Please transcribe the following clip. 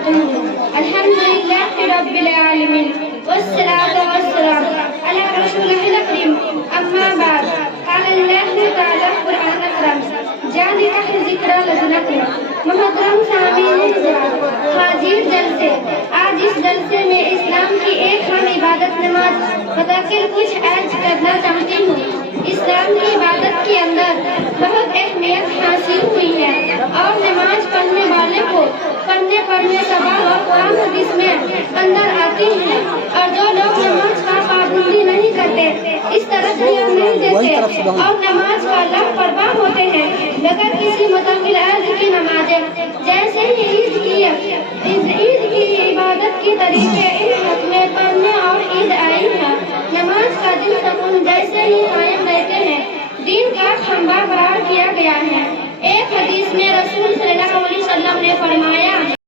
وبركاته. الحمد لله رب العالمين والصلاة والسلام على رسوله الكريم. أما بعد، قال الله تعالى في القرآن الكريم: ذلك ذکر لذنکم. محترم سامعین حاضر جلسے، آج اس جلسے میں اسلام کی ایک اہم عبادت نماز متعلق کچھ عرض کرنا چاہتی ہوں۔ اسلام کی عبادت کے اندر بہت اہمیت حاصل ہوئی ہے اور نماز پڑھنے والے کو پڑھنے ثواب اور قرآن حدیث میں اندر آتی ہے، اور جو لوگ نماز کا پابندی نہیں کرتے، اس طرح سے نہیں دیتے اور نماز کا لاپرواہ ہوتے ہیں بغیر کسی متعلق عرض کی نمازیں جیسے ہی عید کی عبادت کی طریقے ان حق میں پڑھنے اور عید آئی ہے۔ نماز کا دن سکون جیسے ہی قائم رہتے ہیں، دین کا کھمبا قرار کیا گیا ہے۔ ایک حدیث میں رسول صلی اللہ علیہ وسلم نے فرمایا: